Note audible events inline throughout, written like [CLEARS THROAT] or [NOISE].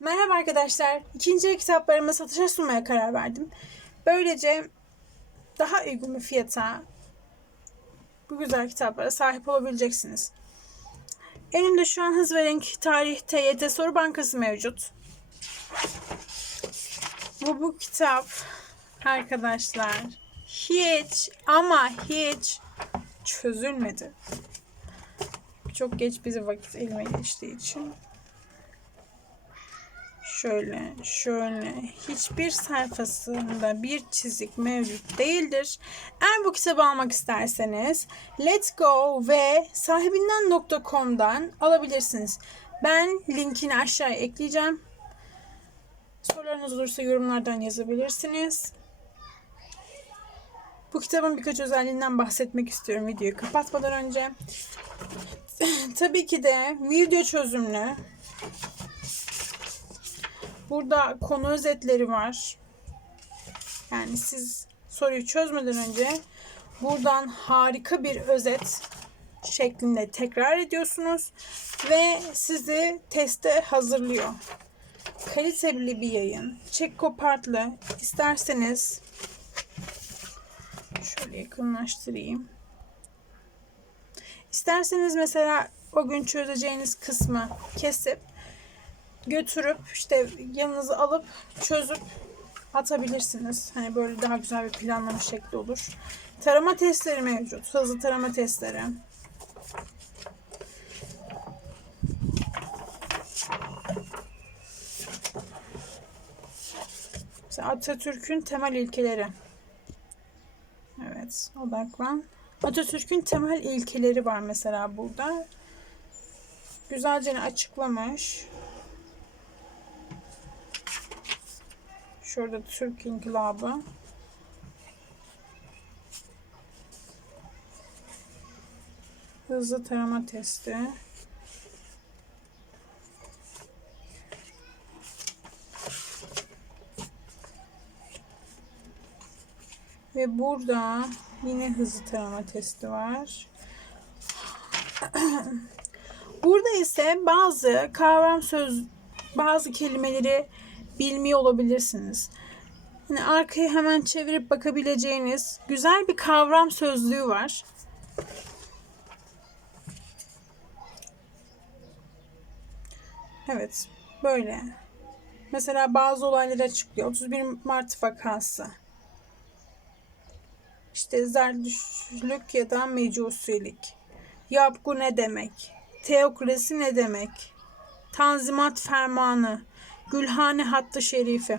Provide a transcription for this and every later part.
Merhaba arkadaşlar. İkinci kitaplarımı satışa sunmaya karar verdim. Böylece daha uygun bir fiyata bu güzel kitaplara sahip olabileceksiniz. Elimde şu an Hız ve Renk Tarih TYT Soru Bankası mevcut. Bu bu kitap arkadaşlar hiç ama hiç çözülmedi. Çok geç bir vakit elime geçtiği için. Şöyle, şöyle. Hiçbir sayfasında bir çizik mevcut değildir. Eğer bu kitabı almak isterseniz Let's Go ve sahibinden.com'dan alabilirsiniz. Ben linkini aşağıya ekleyeceğim. Sorularınız olursa yorumlardan yazabilirsiniz. Bu kitabın birkaç özelliğinden bahsetmek istiyorum videoyu kapatmadan önce. [LAUGHS] Tabii ki de video çözümlü. Burada konu özetleri var. Yani siz soruyu çözmeden önce buradan harika bir özet şeklinde tekrar ediyorsunuz ve sizi teste hazırlıyor. Kaliteli bir yayın. Çek kopartlı. İsterseniz şöyle yakınlaştırayım. İsterseniz mesela o gün çözeceğiniz kısmı kesip götürüp işte yanınıza alıp çözüp atabilirsiniz. Hani böyle daha güzel bir planlama şekli olur. Tarama testleri mevcut. Hızlı tarama testleri. Mesela Atatürk'ün temel ilkeleri. Evet, odaklan. Atatürk'ün temel ilkeleri var mesela burada. Güzelce açıklamış. Şurada Türk İnkılabı. Hızlı tarama testi. Ve burada yine hızlı tarama testi var. [CLEARS THROAT] Burada ise bazı kavram söz bazı kelimeleri bilmiyor olabilirsiniz. Hani arkayı hemen çevirip bakabileceğiniz güzel bir kavram sözlüğü var. Evet, böyle. Mesela bazı olayları açıklıyor. 31 Mart vakası. İşte zerdüştlük ya da mecusilik. Yapgu ne demek? Teokrasi ne demek? Tanzimat fermanı. Gülhane Hattı Şerifi,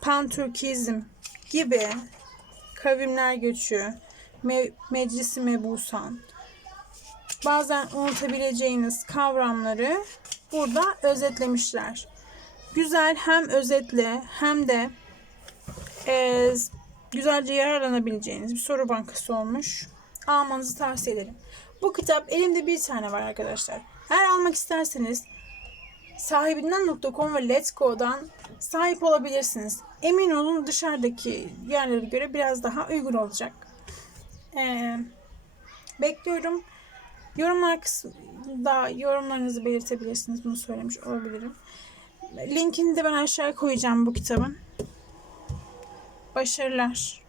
Pantürkizm gibi kavimler göçü, me meclisi mebusan, bazen unutabileceğiniz kavramları burada özetlemişler. Güzel hem özetle hem de e, güzelce yararlanabileceğiniz bir soru bankası olmuş. Almanızı tavsiye ederim. Bu kitap elimde bir tane var arkadaşlar. Eğer almak isterseniz sahibinden.com ve Let's Go'dan sahip olabilirsiniz. Emin olun dışarıdaki yerlere göre biraz daha uygun olacak. Ee, bekliyorum. Yorumlar kısmında yorumlarınızı belirtebilirsiniz. Bunu söylemiş olabilirim. Linkini de ben aşağıya koyacağım bu kitabın. Başarılar.